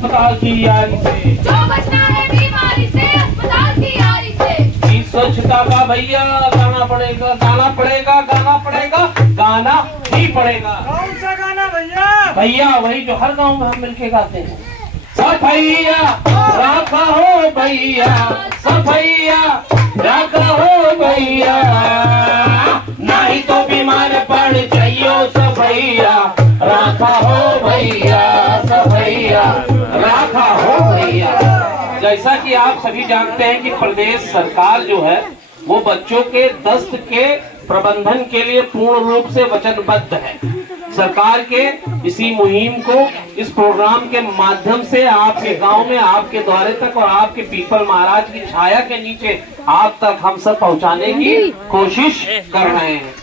अस्पताल की यारी से, जो बचना है बीमारी से अस्पताल की यारी से। इस स्वच्छता का भैया गाना पड़ेगा, गाना पड़ेगा, गाना पड़ेगा, गाना ही पड़ेगा। कौन सा गाना भैया? भैया वही जो हर गांव में हम मिलके गाते हैं। सफैया रखा हो भैया, सफैया रखा हो भैया, नहीं तो बीमार पड़ जाइयो सफैया रखा हो भैया, सफैया रखा हो भैया। जैसा कि आप सभी जानते हैं कि प्रदेश सरकार जो है वो बच्चों के दस्त के प्रबंधन के लिए पूर्ण रूप से वचनबद्ध है। सरकार के इसी मुहिम को इस प्रोग्राम के माध्यम से आपके गांव में, आपके द्वारे तक और आपके पीपल महाराज की छाया के नीचे आप तक हम सब पहुंचाने की कोशिश कर रहे हैं।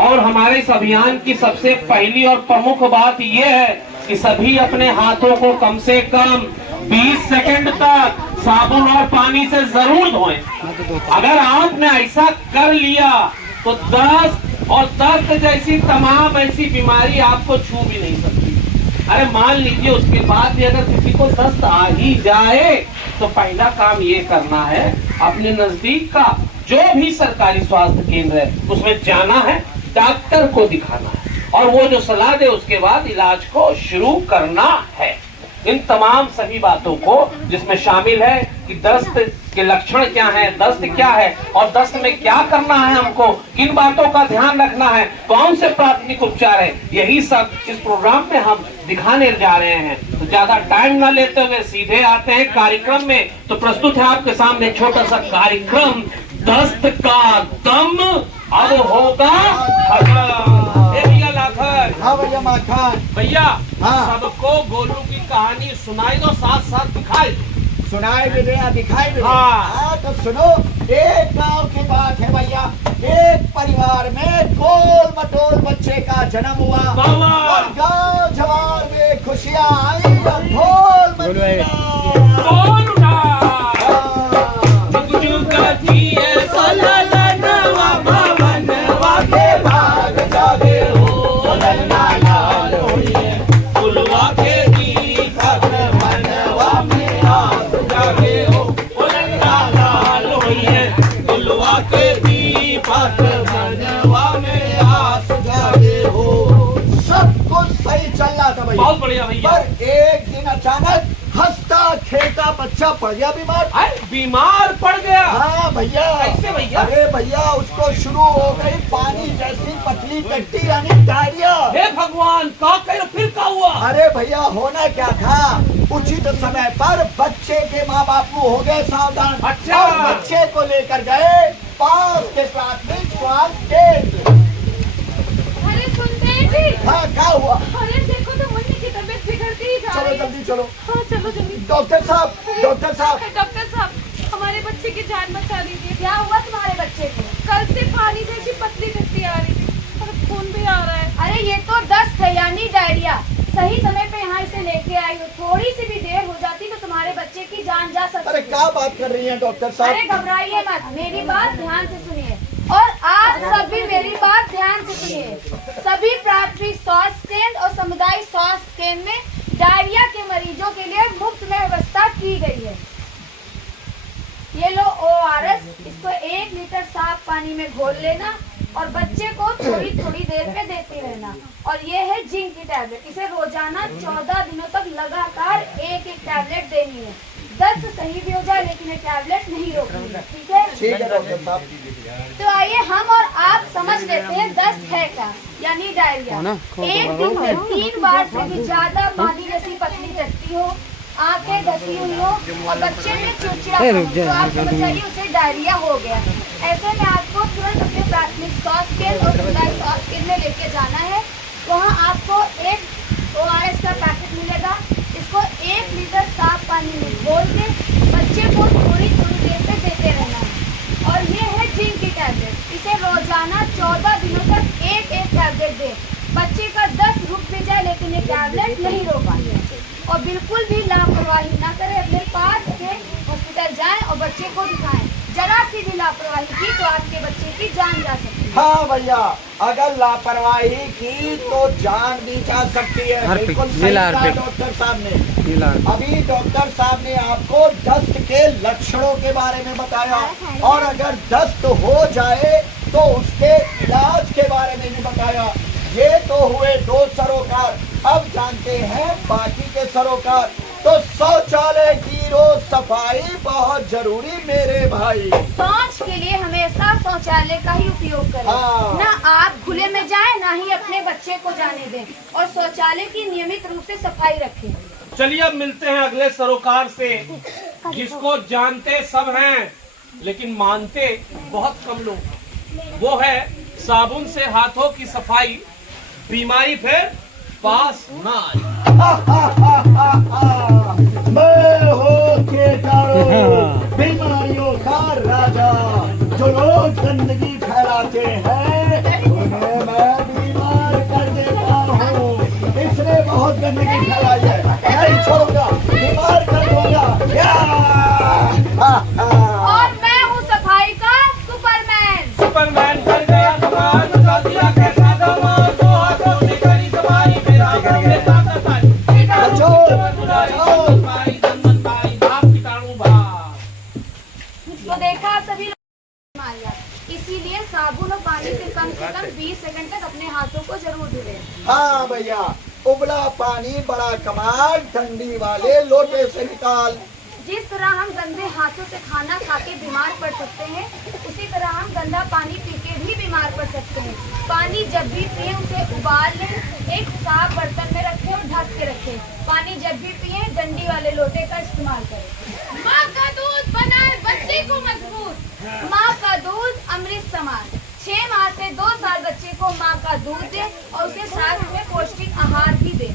और हमारे इस अभियान की सबसे पहली और प्रमुख बात यह है कि सभी अपने हाथों को कम से कम 20 सेकंड तक साबुन और पानी से जरूर धोएं। अगर आपने ऐसा कर लिया तो दस्त और दस्त जैसी तमाम ऐसी बीमारी आपको छू भी नहीं सकती। अरे मान लीजिए उसके बाद भी अगर किसी को दस्त आ ही जाए तो पहला काम ये करना है, अपने नजदीक का जो भी सरकारी स्वास्थ्य केंद्र है उसमें जाना है, डॉक्टर को दिखाना है और वो जो सलाह दे उसके बाद इलाज को शुरू करना है। इन तमाम सभी बातों को जिसमें शामिल है कि दस्त के लक्षण क्या हैं, दस्त क्या है और दस्त में क्या करना है, हमको किन बातों का ध्यान रखना है, कौन से प्राथमिक उपचार है, यही सब इस प्रोग्राम में हम दिखाने जा रहे हैं। तो ज्यादा टाइम न लेते हुए सीधे आते हैं कार्यक्रम में। तो प्रस्तुत है आपके सामने छोटा सा कार्यक्रम, दस्त का दम अब होगा खत्म। लाखन, हाँ भैया माखन। भैया हाँ। सबको गोलू की कहानी सुनाई दो, साथ साथ दिखाई दो। सुनाई भी दे, दिखाई भी दे। हाँ। तो सुनो, एक गांव की बात है भैया। एक परिवार में गोल मटोल बच्चे का जन्म हुआ और गांव जवार में खुशियां आई और ढोल बजा। बहुत बढ़िया भैया। पर एक दिन अचानक हंसता खेलता बच्चा पड़ गया बीमार। बीमार पड़ गया? हाँ भैया। कैसे भैया? अरे भैया उसको शुरू हो गई पानी जैसी पतली टट्टी यानी डायरिया। हे भगवान, फिर क्या हुआ? अरे भैया होना क्या था, उचित समय पर बच्चे के माँ बाप हो गए सावधान। अच्छा। और बच्चे को लेकर गए पास के प्राथमिक स्वास्थ्य केंद्र। अरे सुनते हैं जी? हाँ क्या हुआ? अरे देखो तो मुन्नी की तबीयत बिगड़ती ही जा चलो रही है। जल्दी चलो। हाँ चलो जल्दी। डॉक्टर साहब, डॉक्टर साहब। डॉक्टर साहब, हमारे बच्चे की जान बचा दीजिए। क्या हुआ तुम्हारे बच्चे को? कल से पानी जैसी पतली टट्टी आ रही थी और खून भी आ रहा है। अरे ये तो दस्त है यानी डायरिया। सही समय पे यहाँ इसे लेके आई हो, थोड़ी सी भी देर हो जाती तो तुम्हारे बच्चे की जान जा सकती। अरे क्या बात कर रही हैं डॉक्टर साहब? अरे घबराइए मत, मेरी बात ध्यान से सुनिए और आप सभी मेरी बात ध्यान से सुनिए। सभी प्राथमिक स्वास्थ्य केंद्र और सामुदायिक स्वास्थ्य केंद्र में डायरिया के मरीजों के लिए मुफ्त में व्यवस्था की गई है। ये लो ORS, इसको 1 लीटर साफ पानी में घोल लेना और बच्चे को थोड़ी थोड़ी देर पे देते रहना। और ये है जिंक की टैबलेट, इसे रोजाना 14 दिनों तक लगातार एक टैबलेट देनी है। दस्त सही भी हो जाए लेकिन ये टैबलेट नहीं रोकनी है, ठीक है? ठीक है डॉक्टर साहब। तो आइए हम और आप समझ लेते हैं दस्त है क्या यानी डायरिया। एक दिन में 3 बार से भी ज्यादा पानी जैसी पतली टट्टी हो, आंखें धसी हुई हो और बच्चे में चिड़चिड़ापन हो, तो आप समझ जाइए उसे डायरिया हो गया। ऐसे में आपको तुरंत अपने प्राथमिक स्वास्थ्य केंद्र और सामुदायिक स्वास्थ्य केंद्र में लेके जाना है। वहाँ आपको एक ORS का पैकेट मिलेगा। इसको 1 लीटर साफ पानी में घोल के बच्चे को थोड़ी थोड़ी देर पे देते रहना है। और ये है जिंक की टैबलेट, इसे रोजाना 14 दिनों तक एक टैबलेट दें। बच्चे का दस्त रुक भी जाए लेकिन ये टैबलेट नहीं रोका। और बिल्कुल भी लापरवाही ना करें, अपने पास के हॉस्पिटल जाएं और बच्चे को दिखाएं। जरा सी भी लापरवाही की तो आपके बच्चे की जान जा सकती है। हाँ भैया, अगर लापरवाही की तो जान भी जा सकती है। बिल्कुल सही कहा डॉक्टर साहब ने। अभी डॉक्टर साहब ने आपको दस्त के लक्षणों के बारे में बताया, और अगर दस्त हो जाए तो उसके इलाज के बारे में भी बताया। ये तो हुए 2 सरोकार। अब जानते हैं बाकी के सरोकार। तो शौचालय की रोज सफाई बहुत जरूरी मेरे भाई। शौच के लिए हमेशा शौचालय का ही उपयोग करें। हाँ। ना आप खुले में जाएं, ना ही अपने बच्चे को जाने दें, और शौचालय की नियमित रूप से सफाई रखें। चलिए अब मिलते हैं अगले सरोकार से, जिसको जानते सब हैं लेकिन मानते बहुत कम लोग। वो है साबुन से हाथों की सफाई, बीमारी फिर पास ना आए। मैं हूँ बीमारियों का राजा। जो लोग गंदगी फैलाते हैं उन्हें मैं बीमार कर देता हूँ। इसने बहुत गंदगी फैलाई है, नहीं छोड़ूंगा, बीमार कर दूंगा। और मैं हूँ सफाई का सुपरमैन। सुपरमैन कर गया कमाल, बता दिया कैसा धमाल, दो हाथों से करी कमाई, मेरा हाथों में ताकत आई। तो देखा आप सभी लोग, इसीलिए साबुन और पानी से कम 20 सेकंड तक अपने हाथों को जरूर धुलें। हाँ भैया, उबला पानी बड़ा कमाल, ठंडी वाले लोटे से निकाल। जिस तरह हम गंदे हाथों से खाना खा के बीमार पड़ सकते हैं, उसी तरह हम गंदा पानी पी के भी बीमार पड़ सकते हैं। पानी जब भी पिए उसे उबाल लें, एक साफ बर्तन में रखें और ढक के रखें। पानी जब भी पिए डंडी वाले लोटे का इस्तेमाल करें। माँ का दूध बनाए बच्चे को मजबूत। माँ का दूध अमृत समान। 6 माह से 2 साल बच्चे को माँ का दूध दे और उसे साथ में पौष्टिक आहार भी दे।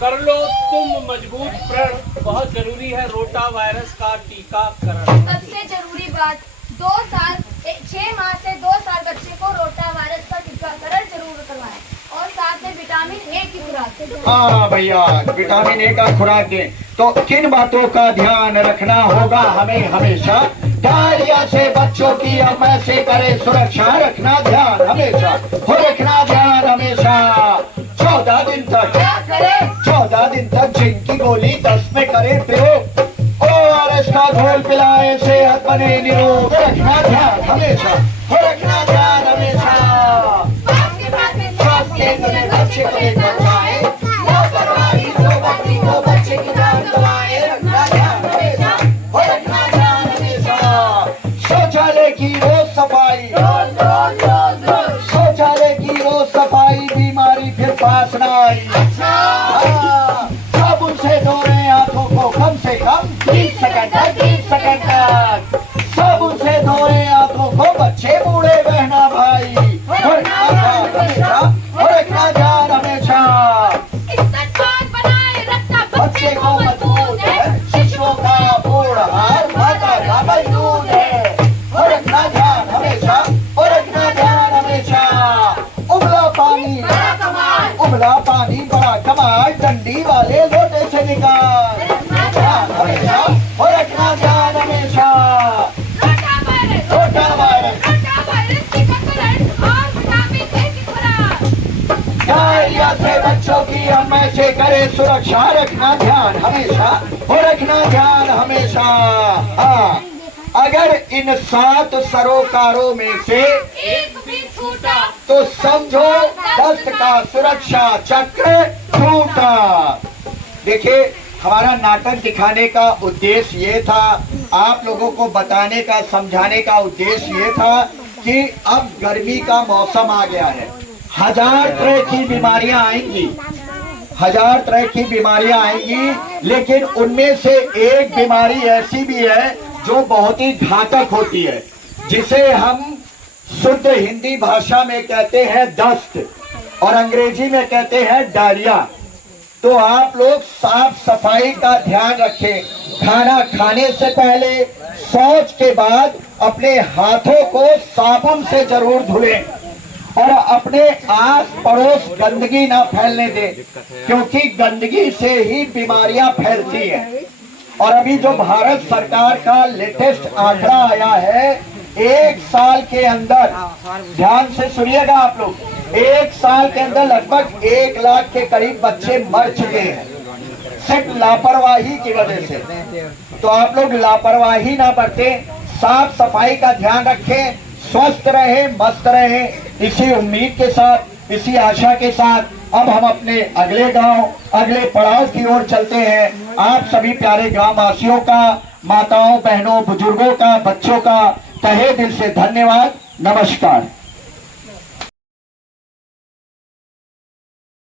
कर लो तुम मजबूत प्रण, बहुत जरूरी है रोटा वायरस का टीकाकरण। सबसे जरूरी बात, 6 माह से 2 साल बच्चे को रोटा वायरस का टीकाकरण जरूर करवाएं, और साथ में विटामिन ए की खुराक दें। हाँ भैया, विटामिन ए का खुराक दें। तो किन बातों का ध्यान रखना होगा हमें हमेशा? डायरिया से बच्चों की अम्मा से करे सुरक्षा, रखना ध्यान हमेशा, हो रखना ध्यान हमेशा। 14 दिन तक 14 दिन तक जिनकी गोली 10 में करे प्रयोग, ORS का घोल पिलाए सेहत बने निरोग, रखना ध्यान हमेशा, हो रखना ध्यान हमेशा। स्वास्थ्य केंद्र में बच्चे को लेकर जाए, लापरवाही से बच्ची को बच्चे की जान गवाए, रखना ध्यान हमेशा, हो रखना ध्यान हमेशा। शौचालय की रोज सफाई, शौचालय की रोज सफाई, बीमारी फिर पास न आई। साबुन से धो रहे हाथों को कम से कम 30 सेकंड तक। साबुन से धो रहे हाथों को बच्चे बूढ़े बहना भाई, रखना ध्यान हमेशा। बच्चे को मजबूत है, शिशुओं का पोषण माता का मजबूत है, रखना ध्यान हमेशा, रखना ध्यान हमेशा। उबला पानी बड़ा कमाल, डंडी वाले लोटे से निकाल, ध्यान हमेशा, रखना ध्यान हमेशा। रोटा वायरस डायरिया से बच्चों की अम्मा से करे सुरक्षा, रखना ध्यान हमेशा, रखना ध्यान हमेशा। हाँ, अगर इन 7 सरोकारों में से एक भी छूटा तो समझो दस्त का सुरक्षा चक्र टूटा। देखिए, हमारा नाटक दिखाने का उद्देश्य ये था, आप लोगों को बताने का, समझाने का उद्देश्य ये था कि अब गर्मी का मौसम आ गया है, 1000 तरह की बीमारियां आएंगी, 1000 तरह की बीमारियां आएंगी, लेकिन उनमें से एक बीमारी ऐसी भी है जो बहुत ही घातक होती है, जिसे हम शुद्ध हिंदी भाषा में कहते हैं दस्त, और अंग्रेजी में कहते हैं डायरिया। तो आप लोग साफ सफाई का ध्यान रखें। खाना खाने से पहले, शौच के बाद अपने हाथों को साबुन से जरूर धुलें, और अपने आस पड़ोस गंदगी ना फैलने दें, क्योंकि गंदगी से ही बीमारियां फैलती हैं। और अभी जो भारत सरकार का लेटेस्ट आंकड़ा आया है 1 साल के अंदर, ध्यान से सुनिएगा आप लोग, 1 साल के अंदर लगभग 1 लाख के करीब बच्चे मर चुके हैं सिर्फ लापरवाही की वजह से। तो आप लोग लापरवाही ना बरतें, साफ सफाई का ध्यान रखें, स्वस्थ रहे, मस्त रहे। इसी उम्मीद के साथ, इसी आशा के साथ अब हम अपने अगले गांव, अगले पड़ाव की ओर चलते हैं। आप सभी प्यारे ग्रामवासियों का, माताओं, बहनों, बुजुर्गों का, बच्चों का तहे दिल से धन्यवाद। नमस्कार।